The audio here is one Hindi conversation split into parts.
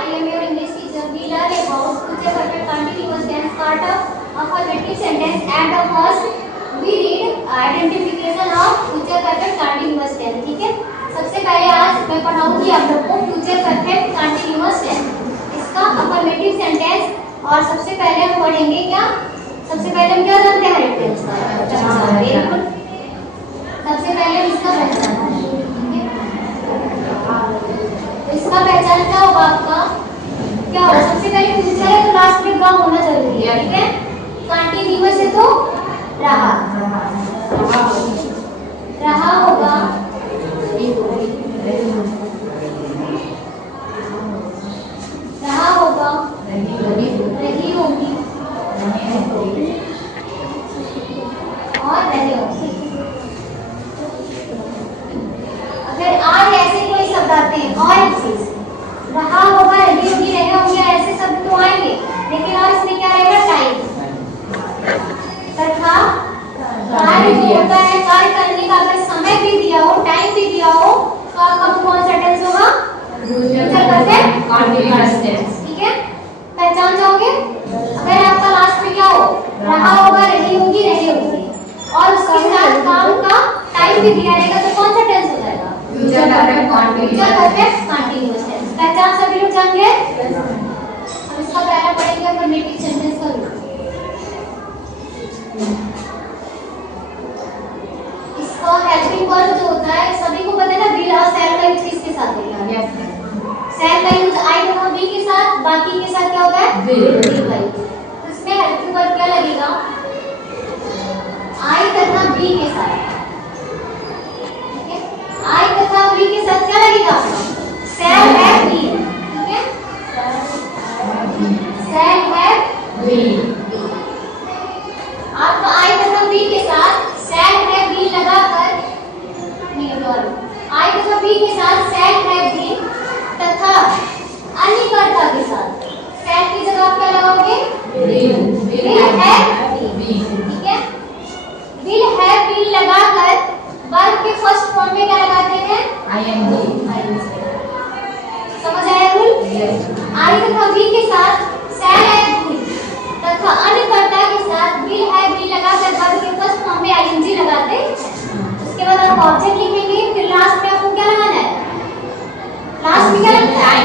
I am your English teacher. We learn about future perfect continuous tense part of affirmative sentence. At the first, we read identification of future perfect continuous tense. ठीक है? सबसे पहले आज मैं पढ़ाऊंगी आप लोग को future perfect continuous tense. इसका affirmative sentence और सबसे पहले हम पढ़ेंगे क्या? सबसे पहले हम क्या जानते हैं हर एक टेंस का? बिल्कुल. सबसे पहले हम इसका पहचान इसका पहचान क्या होगा आपका? क्या होगा? सबसे पहले फ्यूचर है तो लास्ट में वर्ब होना जरूरी है. ठीक है? कंटिन्यूअस है तो रहा रहा होगा. रहा होगा. रही होगी और रहे होगी. अगर आज ऐसे कोई शब्द आते हैं और एक चीज रहा होगा, रही होगी, रहे होंगे, ऐसे शब्द तो आएंगे, लेकिन और इसमें क्या रहेगा? टाइम. तथा कार्य होता है, कार्य करने का अगर समय भी दिया हो, टाइम भी दिया हो, तो आपका कौन सा टेंस होगा? Future perfect continuous tense. ठीक है? पहचान जाओगे. अगर आपका लास्ट में क्या हो? रहा होगा, रही होगी, रहे होंगे और उसके साथ काम का टाइम भी दिया रहेगा, तो कौन सा टेंस हो जाएगा? Future perfect continuous tense. पहचान सभी लोग जान गए? हम इसका पहला पढ़ेंगे अफर्मेटिव सेंटेंस का रूल. इसका हेल्पिंग वर्ब जो होता है सभी को पता है ना, विल और शैल का यूज किसके साथ होता है? शैल का यूज आई तथा बी के साथ, बाकी के साथ क्या होता है? विल. तो इसमें हेल्पिंग वर्ब क्या लगेगा? आई तथा बी के साथ. आई तथा बी के साथ क्या लगेगा? शैल है बी. ठीक है? शैल है बी. आपका आई तथा बी के साथ शैल है बी लगाकर आई तथा बी के साथ शैल है बी तथा अन्य कर्ता के साथ शैल की जगह क्या लगाओगे? विल है बी. ठीक है? विल है बी लगाकर वर्ब के फर्स्ट फॉर्म में क्या लगाते हैं? ing. समझ आया रूल? आई तथा बी के साथ शैल है बी तथा अन्य कर्ता के साथ विल है बी लगाकर वर्ब के फर्स्ट फॉर्म में ing लगाते हैं. उसके बाद आप ऑब्जेक्ट लिखेंगे, फिर लास्ट में आपको क्या लगाना है? लास्ट में क्या लगता है?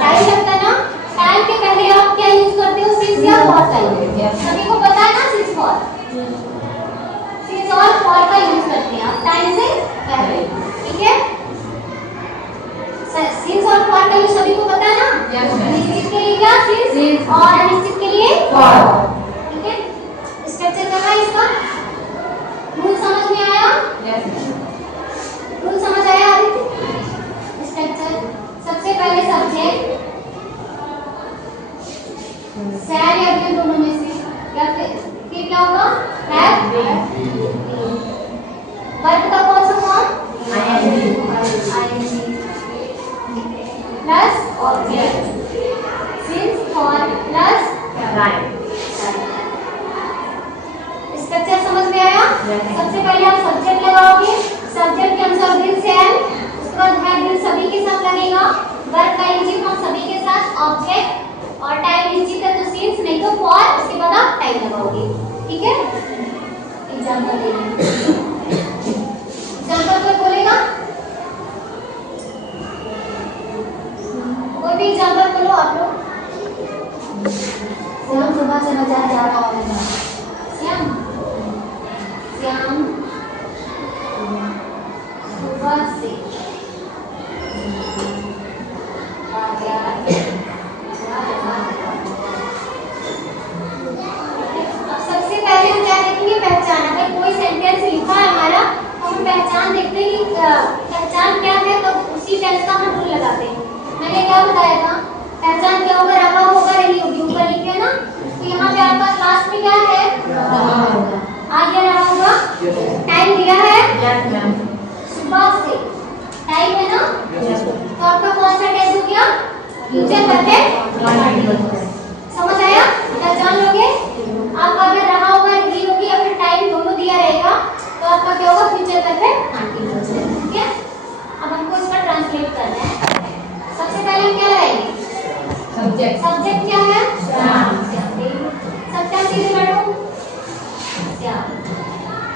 टाइम लगता है ना. टाइम के पहले आप क्या यूज करते हो? सिंस या फॉर का यूज. सभी को पता है ना सिंस फॉर. सिंस और फॉर का यूज करते हैं आप टाइम से पहले. ठीक है? सिंस और फॉर का यूज सभी को पता है ना. निश्चित के लिए क्या? सिंस और अनिश्चित के लिए फॉर. ठीक है? स्ट्रक्चर क्या है इसका? रूल समझ में आया? रूल समझ आया आदित्य? स्ट्रक्चर सबसे पहले सब्जेक्ट शैल या विल दोनों में से या फिर क्या होगा? हैव. वर्ब का कौन सा form? ing plus object since for plus right. Structure समझ में आया? सबसे पहले आप सब्जेक्ट लगाओगे. सब्जेक्ट के अनुसार विल शैल, उसके बाद हैव विल सभी के साथ लगेगा. वर्ब का ing फॉर्म सभी के साथ, ऑब्जेक्ट और टाइम निश्चित है तो सिंस, नहीं तो फॉर. उसके बाद आप टाइम लगाओगे. ठीक है? एग्जांपल देंगे. एग्जांपल कोई बोलेगा? कोई भी एग्जांपल बोलो आप लोग. श्याम सुबह से बाजार जा रहा होगा. श्याम श्याम सुबह से बाजार जा रहा है. अब सबसे पहले हम क्या देखेंगे? पहचान. अगर कोई सेंटेंस लिखा है हमारा तो हम पहचान देखते हैं कि पहचान क्या है, तो उसी टेंस का हम रूल लगाते हैं. मैंने क्या बताया था? पहचान क्या होगा? रहा होगा, रही होगी. ऊपर लिखे ना, तो यहाँ पे आपका लास्ट में क्या है? आगे रहा होगा. टाइम दिया है सुबह से. टाइम है ना, तो आपका कौन सा टेंस हो गया? Future perfect. समझ आया? पहचान लोगे. आपका अगर रहा होगा, रही होगी या फिर टाइम दोनों दिया रहेगा तो आपका क्या होगा? Future perfect continuous. ठीक है? अब हमको इसका ट्रांसलेट करना है. सबसे पहले हम क्या लगाएंगे? सब्जेक्ट क्या है? श्याम। सत्यम सीधे बैठो। श्याम।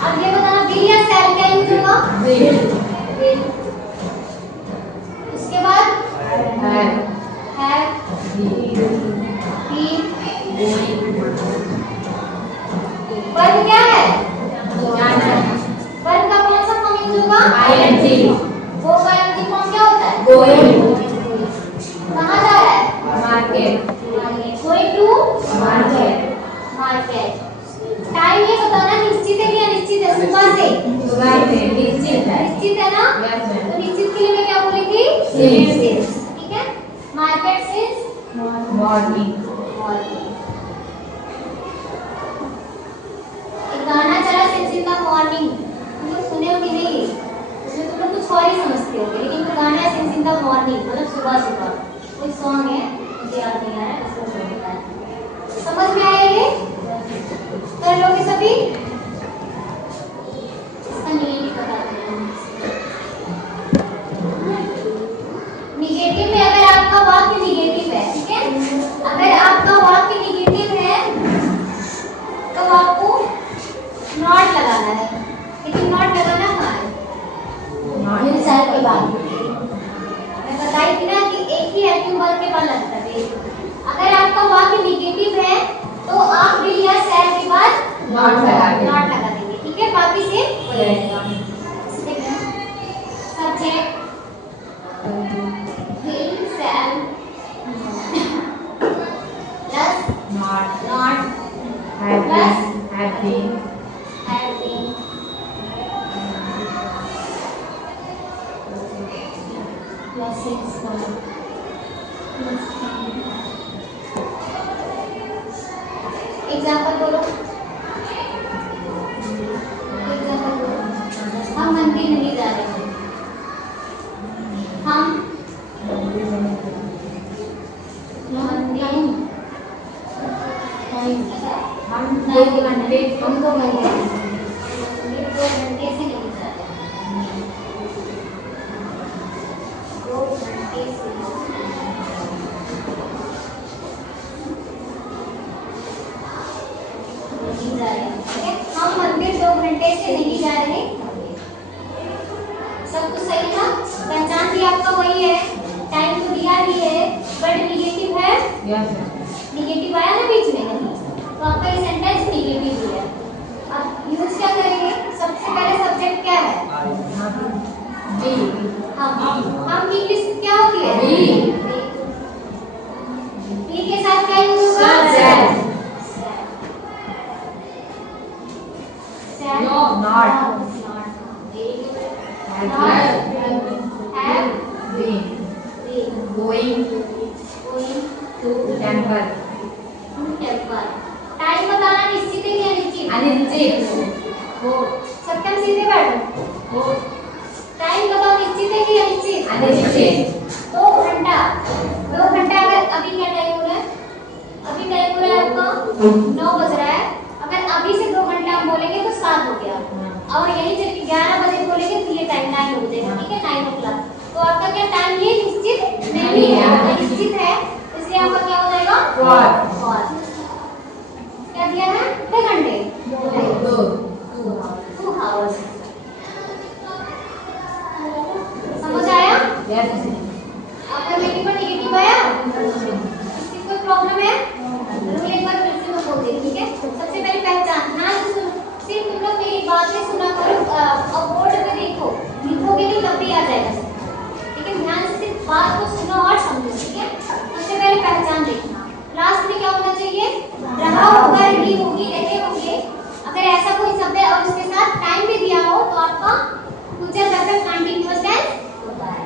अब ये बताना विल या शैल क्या यूज होगा? विल। उसके बाद हैव, बी, वर्ब क्या है? वर्ब का कौन सा फॉर्म यूज होगा? आईएनजी। वो का आईएनजी फॉर्म क्या होता है? गोइंग। कहाँ जा रहा है? Market. Going to market. Market. Time ये बताना निश्चित है कि अनिश्चित है? सुबह से। निश्चित है। निश्चित है ना? Yes, ma'am. तो निश्चित के लिए मैं क्या बोलेगी? Since. ठीक है। Market since morning. एक गाना चला सिंस इन द मॉर्निंग, तुम लोग सुने हो कि नहीं? उसमें तुम लोग कुछ और ही समझते हो, लेकिन वो गाना है सिंस इन द मॉर्निंग, मतलब सुबह सुबह कोई सॉन्ग है, मुझे याद नहीं आ रहा है, उसको छोड़ देता है। समझ में आया ये? कर लोगे सभी? इसका नियम बताते हैं। निगेटिव में अगर आपका वाक्य निगेटिव है, ठीक है, अगर आपका वाक्य निगेटिव है तो आपको नॉट लगाना है, लेकिन नॉट लगाना कहाँ है? विल शैल के बाद। मैं बताई थी ना कि एक ही एक्टिव वर्ब के बाद लगता है। अगर आपका वाक्य निगेटिव है तो आप विल या शैल के बाद नॉट लगा देंगे, ठीक है, बाकी से हो जाएगा। Subject will, shall, plus Not. not, Have plus been. Have been. have been, plus is not, plus can। Example बोलो, एग्जाम्पल बोलो। हम मंदिर नहीं जा रहे, हम मंदिर हम 2 घंटे हम 2 घंटे से नहीं जा रहे, 2 घंटे से नहीं जा रहे, ठीक है। हम मंदिर 2 घंटे से नहीं जा रहे। सब कुछ सही था? पहचान भी आपका वही है, टाइम तो दिया ही है, बट निगेटिव है। Yes, निगेटिव आया ना बीच में, तो आपका ये सेंटेंस निगेटिव ही है। अब यूज क्या करेंगे? सबसे पहले सब्जेक्ट क्या है? हम की इंग्लिश क्या होती है? बी के साथ क्या यूज होगा? No, not. Have been. been Going to temple. temple। Time बताना निश्चित है कि अनिश्चित? अनिश्चित। हो। सत्यम सीधे बैठो। हो। टाइम बताओ निश्चित है कि अनिश्चित? अनिश्चित। 2 घंटा। 2 घंटा अगर अभी क्या टाइम हो रहा है? अभी टाइम हो रहा है आपका 9 बज रहा है। अगर अभी से 2 घंटा हम बोलेंगे तो 7 हो गया, और यही चल के 11 बजे बोलेंगे तो ये टाइम 9 हो जाएगा, ठीक है, 9 o'clock। तो आपका क्या टाइम ये निश्चित नहीं है, अनिश्चित है, इसलिए आपका क्या हो जाएगा? और क्या दिया है? कितने घंटे? 2 hours। समझ आया? आपका नेगेटिव पर नेगेटिव आया? इसकी कोई प्रॉब्लम है? रूल एक बार फिर से मैं बोल देती हूँ, ठीक है। सबसे पहले पहचान, ध्यान से सुनो, सिर्फ तुम लोग मेरी बातें सुना करो, और बोर्ड पे देखो, लिखोगे नहीं तब भी आ जाएगा, ठीक है। ध्यान से सिर्फ बात को सुनो और समझो, ठीक है। सबसे पहले पहचान देखना, लास्ट में क्या होना चाहिए? रहा होगा, रही होगी, रहे होंगे। अगर ऐसा कोई शब्द है और उसके साथ टाइम भी दिया हो तो आपका फ्यूचर परफेक्ट कंटीन्यूअस टेंस होता है।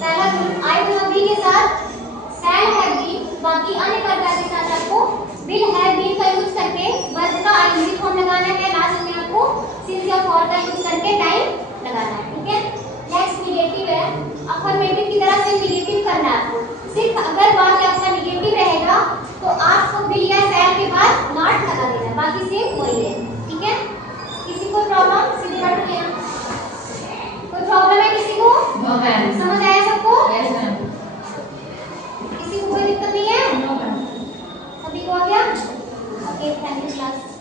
पहला आई विल बी के साथ शैल हैव बीन, बाकी अन्य कर्ता के साथ आपको विल हैव बीन का यूज करके वर्ब का आईएनजी फॉर्म लगाना है, लास्ट में आपको सिंस या फॉर का यूज करके टाइम लगाना है, ठीक है। नेक्स्ट निगेटिव है, अफर्मेटिव की तरह से निगेटिव करना है आपको। सिर्फ अगर वाक्य आपका निगेटिव रहेगा तो आपको विल या शैल के बाद नॉट लगा देना है, बाकी सेम वही है, ठीक है। किसी को प्रॉब्लम? सीधे बैठ के कोई प्रॉब्लम है किसी को? No, ma'am. समझ आया सबको? Yes, ma'am. किसी को कोई दिक्कत नहीं है? पहली क्लास